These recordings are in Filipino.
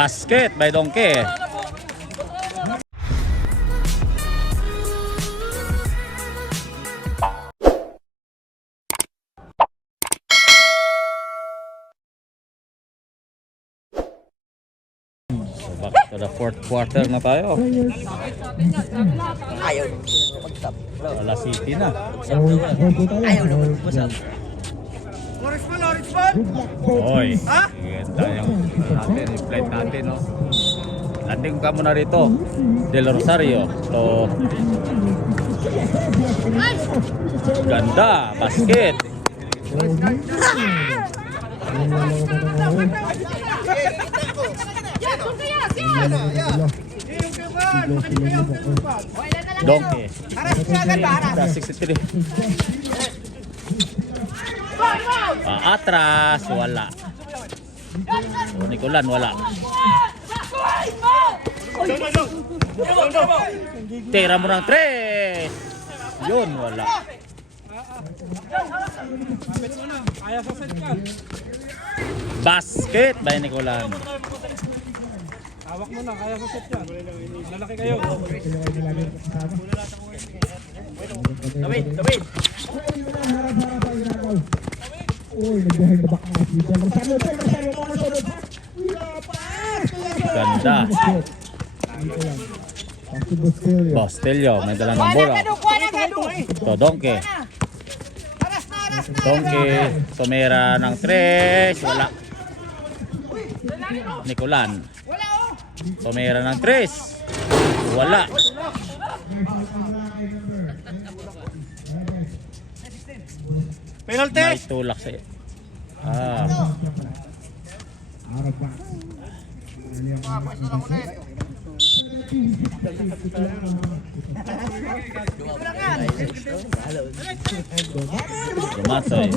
Basket by Donkey. So back to the fourth quarter na tayo. Ayaw mag-stop. Wala City na. Ayaw na mag-stop. Oy, ganda yung natin, yung flight natin, no? Landing ka muna rito. Del Rosario. So, ganda, basket. Donkey. Ada 63. Atras, wala. So, Nicolan, wala. Tira mo ng 3. Yun, wala. Basket by Nicolan. Hawak mo na, kaya sa set yan. Lalaki kayo. Tawid, tawid. Ganda. Bostelio, may dala ng bola. So, Donkey. Donkey, tumira ng 3. Wala. Nicolan. Tumira ng 3. Wala. Penalty! May tulak sa Dumatoy.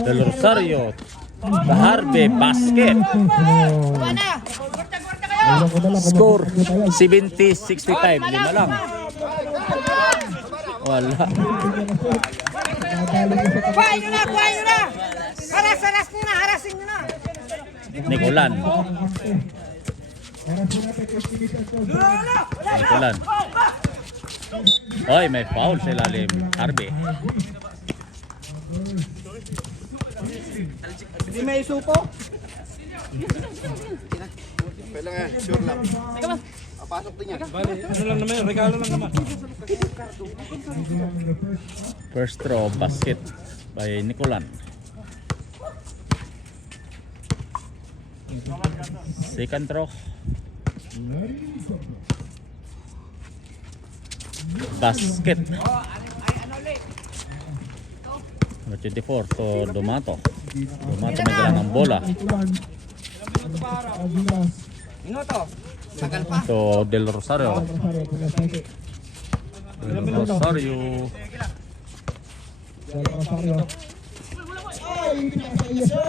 Del Rosario. Baharbe, basket. Score 70-65. 5 lang. Wala. Kuhain nyo na! Haras nyo na, harasin nyo na! Nicolan. Nicolan. Oy, may foul sa ilalim. Harbe. Hindi may isupo? Kailangan, sure lang. Pasok din yan. Bali, ano lang naman, regalo lang naman. First throw, basket by Nicolan. Second throw. Basket. Number 24 to Domato. Domato may dala ng bola. To Del Rosario. Del Rosario.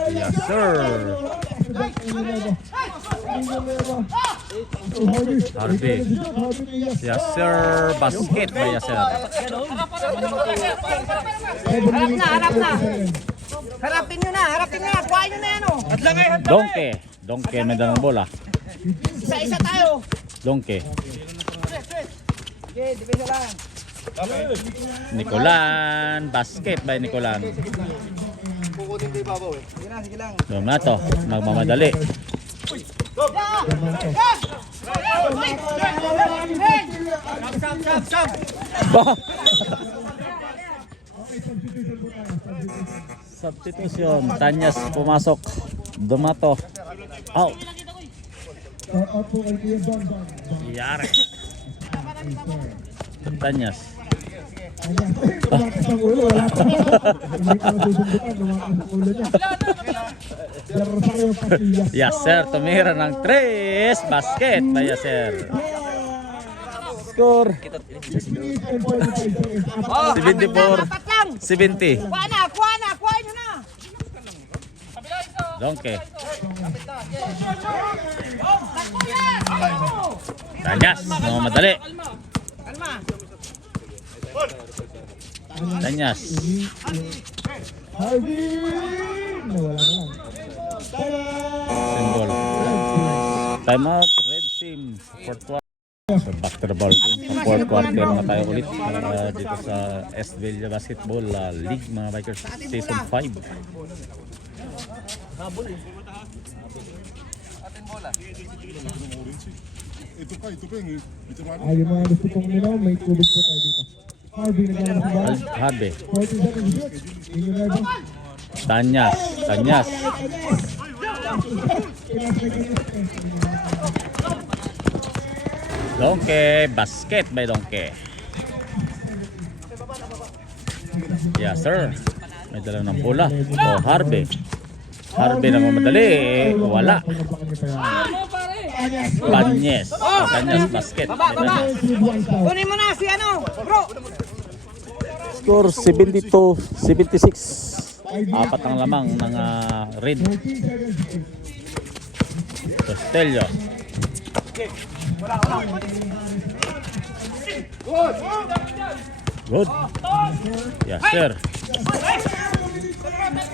Yes, sir. Harvey. Yes, sir. Basket ba, yes, sir? Harap na! Harapin nyo na! Kuhain nyo na yan, oh! Donkey. Donkey may dala ng bola. Isa-isa tayo! Donkey. Okay, dipisa lang. Nicolan. Basket by Nicolan. Kukunin ko yung babaw eh. Sige lang. Domato. Magmamadali. Substitution. Tanyas pumasok. Domato. Out. Yari. Tanyas. Yes, sir. Tumira ng 3. Basket by yes, sir. Score 74-70. Kuha na! Kuhain nyo na! Donkey. Tanyas. No, madali. Kalma! Tanyas. nawala na lang. Symbol. Time out, red team. Fourth quarter. So back to the ball. Sa fourth quarter na tayo ulit dito sa Estvilla Basketball League mga Bikers Season 5. Yung mga gusto kong minaw, may tubig po tayo dito. Harvey, naglalabas ng ball. Harvey. 40 seconds shoot. Inyo na. Tanyas. Tanyas. Donkey. Basket by Donkey. Yes sir. May dala ng bola. So Harvey. Harvey na mamadali. Wala. Tanyas. Tanyas basket. Kunin mo na si ano, bro. Score 72-76. Apat ang lamang ng red. Costello. Good. Yes sir.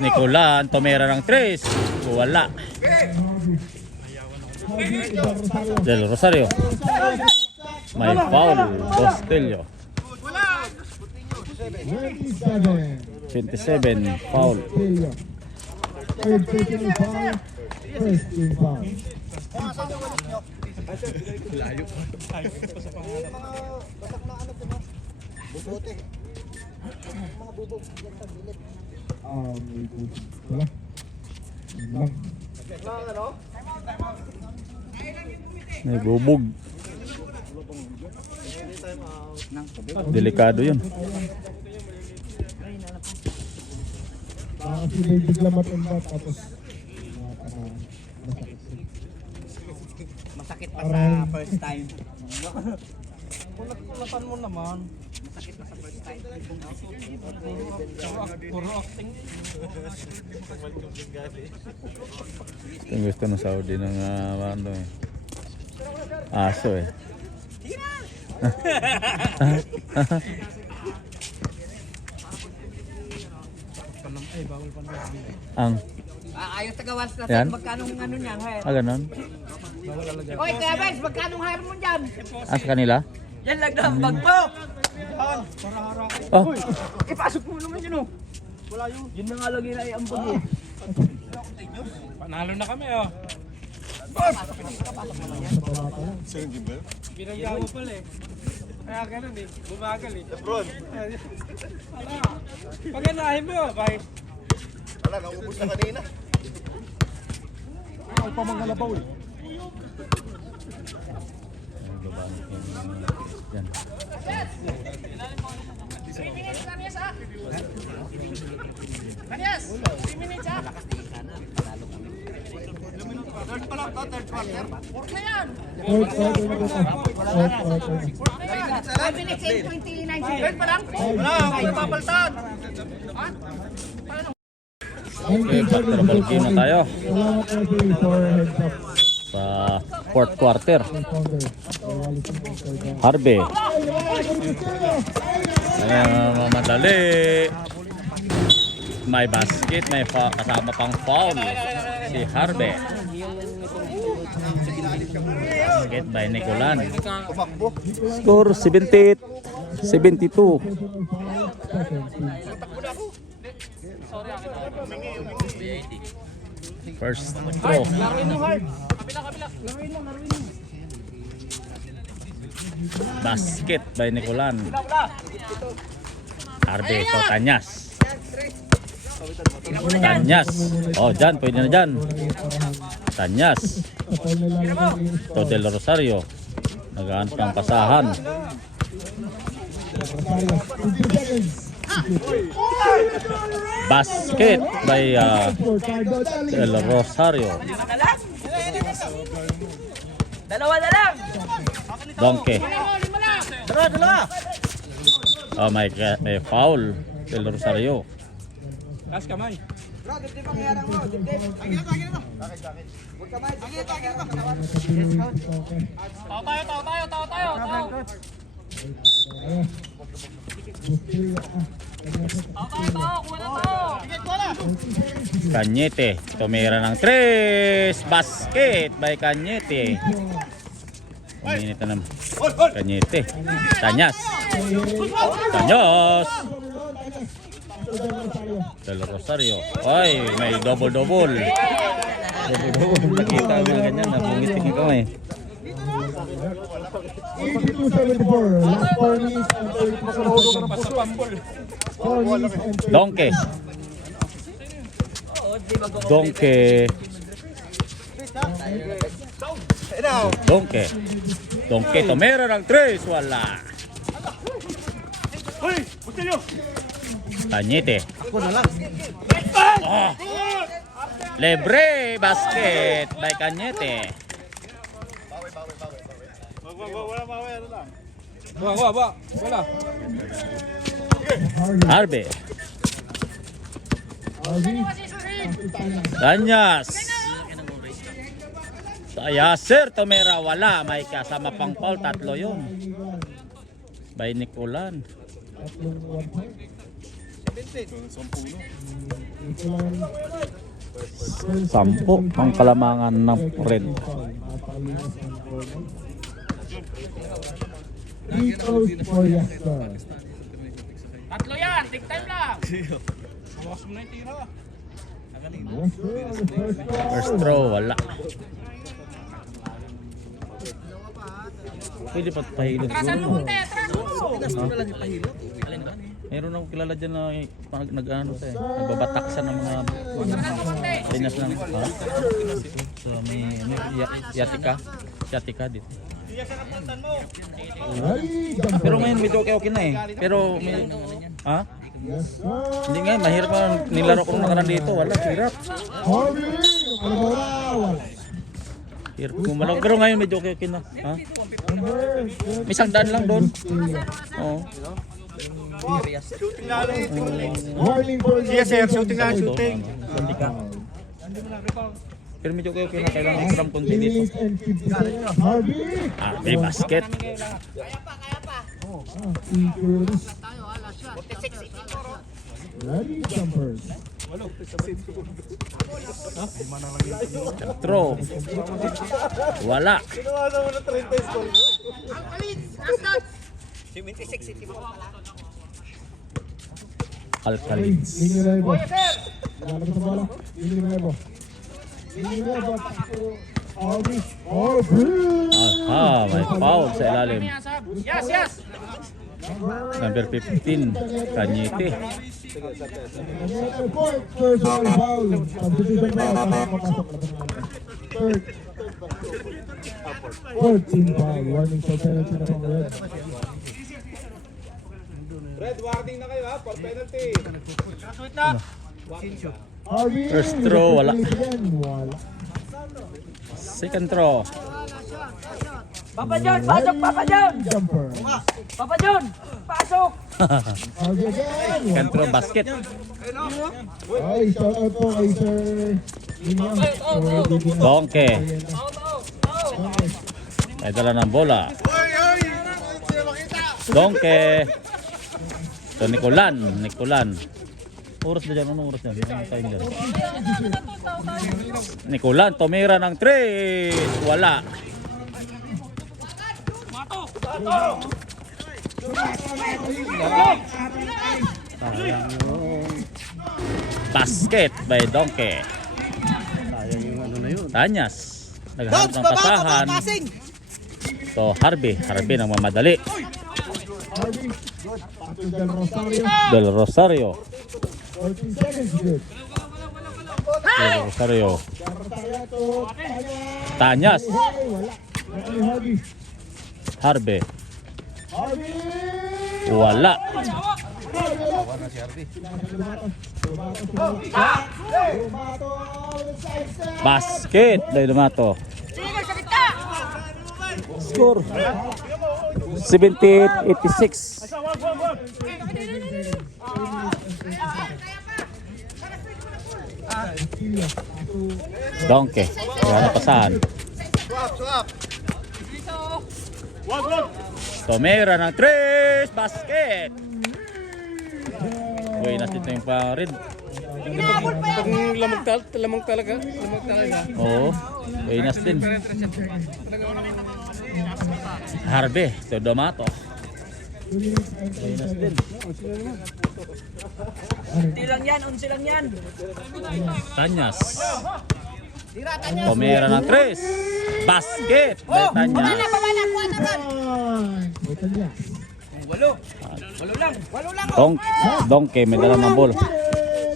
Nicolan, tumira ng 3. Wala. Del Rosario. May foul. Costello. 27 foul. Third personal foul. First team foul. Wala. Lang. May bubog. Delikado yun. Kasi may bigla matumba tapos Masakit pa sa first time. Kulatan mo naman. Masakit pa sa first time. Puro acting. Yung gusto ng Saudi ng ano eh. Aso eh. Ay, bawal pa na. Ang Ayos tagawas Yan? natin magkano ng ano niyan, hair. ganon. Oy, kaya guys, magkano hair mo dyan? Sa kanila? Yan lang na ang bag mo. Oh, Ipasok mo naman yun, oh. Wala yun. Yun na nga lagi na ang bag mo. Panalo na kami, oh. Binagya mo pala eh. Kaya ganun eh. Bumagal eh. Lebron. Pag ganahin mo, bye. Wala, naubos na kanina. ay pamangalabaw eh. yan. Third quarter na dito. Fourth quarter na. 5 minutes and 29 seconds pa lang. Okay, back to the ball game na tayo Salamat referee for heads up. sa fourth quarter. Founder. Harvey. Ayan, madali. May basket, may kasama pang foul. Si Harvey. Basket by Nicolan. Score 78-72. First throw. Basket by Nicolan. Harvey to Tanyas. Tanyas. Oh, dyan. Pwede na dyan. Tanyas. To Del Rosario. Nagahanap ng pasahan. Basket by Del Rosario. Dalawa na lang. Donkey. Oh, may foul. Del Rosario. Taas kamay. Cañete. Tumira ng 3. Basket by Cañete. Uminit na naman. Cañete. Tanyas. Tanyas. Del Rosario. Ay, may double-double. Double-double. Nakita mo na ganyan. Napungitik yung kamay. 82-74. Last 4 minutes and 4 minutes and 3. Donkey. Donkey. Donkey. Donkey. Tumira ng 3. Wala. Cañete. Oh. Lebre. Basket by Cañete. Wala. Harvey. Tanyas. Yasser Tumira wala. May kasama pang foul. 3 yun. By Nicolan. Sampo ang kalamangan ng red. Free throws for Yasser. Tatlo yan, take time lang. Bawas mo na yung tira. Yasser on the first throw. First throw wala. Pwede pa pahilot Atrasan mo siguro. konti, atrasan mo. Meron ako kilala dyan na nag-ano siya, nagbabataksan ng mga pinas ng sa may yatika dito. Ready, jumper. Pero ngayon medyo okay na eh. Pero may Yasser. hindi nga mahirap na nilaro ko nung nakaraan dito. Wala, hirap. Harvey. Ano ba wala? Hirap kumalaw. Pero ngayon medyo okay na. May isang daan lang doon. Oo. Warning for Shooting na, shooting. Pero medyo okay na. Kailangan ko lang konti dito. minutes and 50 seconds. Harvey. May basket. Equals. Ready, jumpers. Throw. Wala. Alcalins. Inirevo. Lalabas ang bola. Inirevo. Inirevo. Harvey. Harvey. May foul sa ilalim. Yes, yes. Number 15, Cañete. Fourth personal foul. Substitution foul. Pasok. Third. 14 foul. Warning for penalty na pang red. Red, warning na kayo ha, for penalty. Harvey. First throw, wala. Again, wala. Second throw. Papa John, pasok Papa John. Jumper. Papa John, pasok. Harvey again. Second throw, basket. Ay, shout out po kay Sir Linyang. Donkey. May dala ng bola. Donkey. Ito, Nicolan. Oras na dyan. Anong oras dyan? Anong time dyan? Nicolan, tumira ng 3. Wala. Basket by Donkey. Tanyas. Naghahanap ng pasahan. So Harvey ng mamadali. Harvey. To Del Rosario. Del Rosario. 14 seconds good. Del Rosario. Tanyas. Hey, wala. Wala ni Harvey. Harvey. Harvey. Wala. Basket dahil Dumato. Score 78-86. Donkey. Wala na pasahan. Tumira ng 3. Basket. Uy, natin yung pa-red. Pag lamang talaga. Oo. Uy, din. Harvey, Todomato. Uy, din. Unti lang yan, unti lang yan. Tanyas. Tira, Tanyas. Pomera ng 3. Basket. By Tanyas. Pamana, kuha na ba? Ito niya. Walo lang. Donkey, may dala ng ball.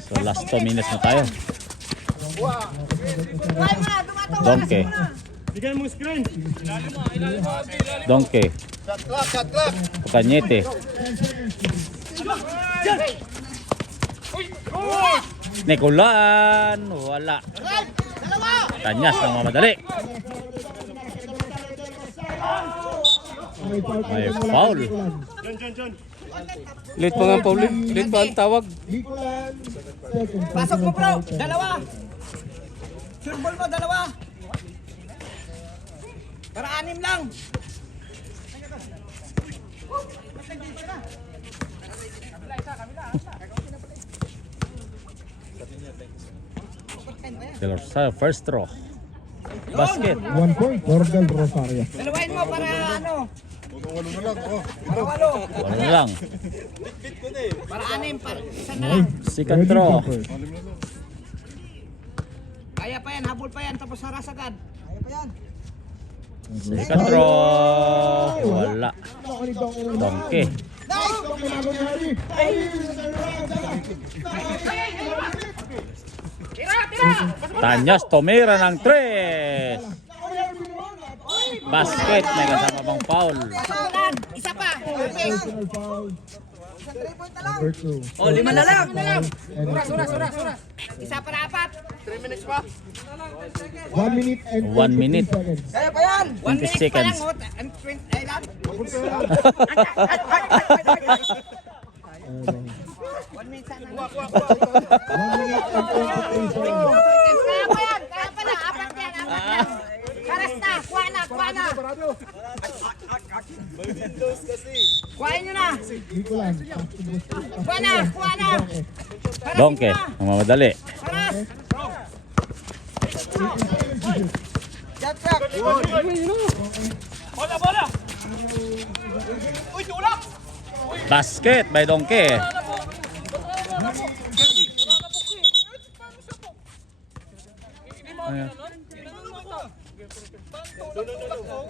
So last 2 minutes na tayo. Kuhain mo na, dumatawa. Donkey. Bigay mo screen. Donkey. Shot clock, shot clock. Pukanyete. Nikulan. Wala. Tanyas ng mamadali. May foul. John. Late pa nga, Paul. Late pa ang tawag. Nicolan. Second. Pasok mo, bro. Dalawa. Sure ball mo, dalawa. Para 6 lang. First throw. Basket. 1 point. Cordel Rosario. Dalawain mo para ano? Walo na lang. Oh. Para 8. Wala na lang. Para 6. Para isa na lang. Second throw. Kaya pa yan, habol pa yan. Tapos haras agad. Kaya pa yan. Second throw. Wala. Donkey. Tanyas, tumira ng 3. Basket, may kasama bang foul. Isa pa. Okay. Isang 3 point na lang. Number 2. O, 5 na lang. Suras. Isa para 4. 3 minutes pa. 1 minute and 1 minute. 20 seconds. Kaya pa yan. 1 20 minute pa seconds. lang. Oh. And 20. Ay lang. 1 minute sana. 1 minute and 23 seconds. Kaya pa yan. Kaya pa na. 4 yan. 4 yan. Haras na. Kuha na. Kuhain nyo na. Nicolan. Kuha na. Harasin Donkey, na. ang mamadali. Haras. Jump track. Basket by Donkey. Ayan.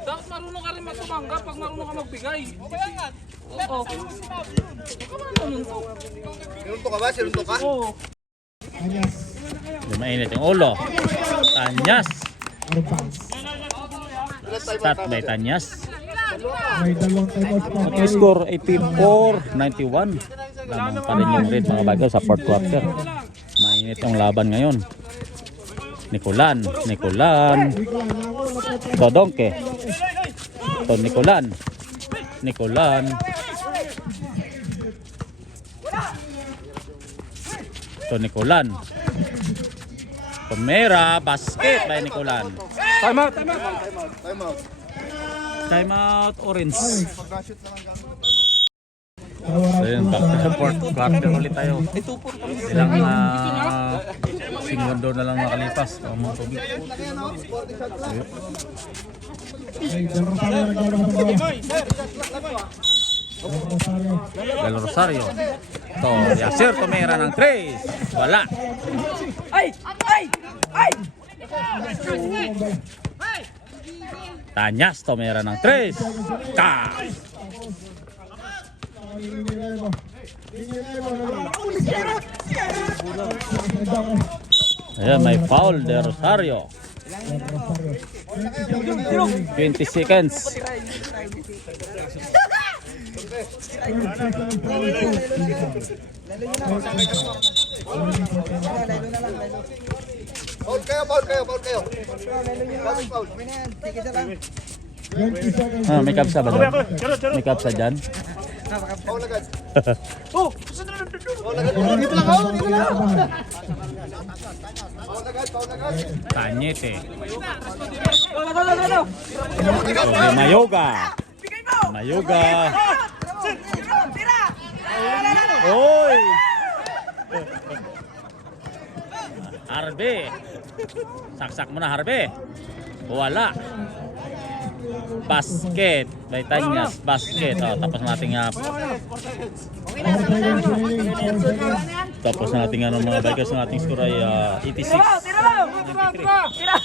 Dapat marunong ka rin magtumangga pag marunong ka magbigay. Oo. Sinunto ka ba? Sinunto ka? Anyas. Di mainit yung ulo. Tanyas. Advance. Start by Tanyas. May dalawang timeouts pa. Ang score 84-91. Lamang pa rin yung rate mga bago sa fourth quarter. Mainit yung laban ngayon. Nicolan. Ito Donkey. Ito Nicolan. Ito Nicolan. Pomera. Basket by Nicolan. Time out. Time out. Time out orange. Pag-shoot na lang gamit. So yun, back to the fourth quarter ulit tayo. Ilang segundo na lang nakalipas. Ang mga tubig. May Del Rosario naglalabas ng bola. Del Rosario. Ito, Yasir tumira ng 3. Wala. Tanyas tumira ng 3. Ayan, may foul de Rosario. 20 seconds. Foul kayo. Foul. 20 seconds. May kapsa ba doon? May kapsa dyan? Foul agad. Foul agad. Tanyete. Mayoga. Oy! Harvey. Saksak mo na, Harvey. Wala. Basket. By Tanyas. Basket. Oh, tapos nating tapos nating mga bikers ng ating score ay 86. Tira lang! Tira!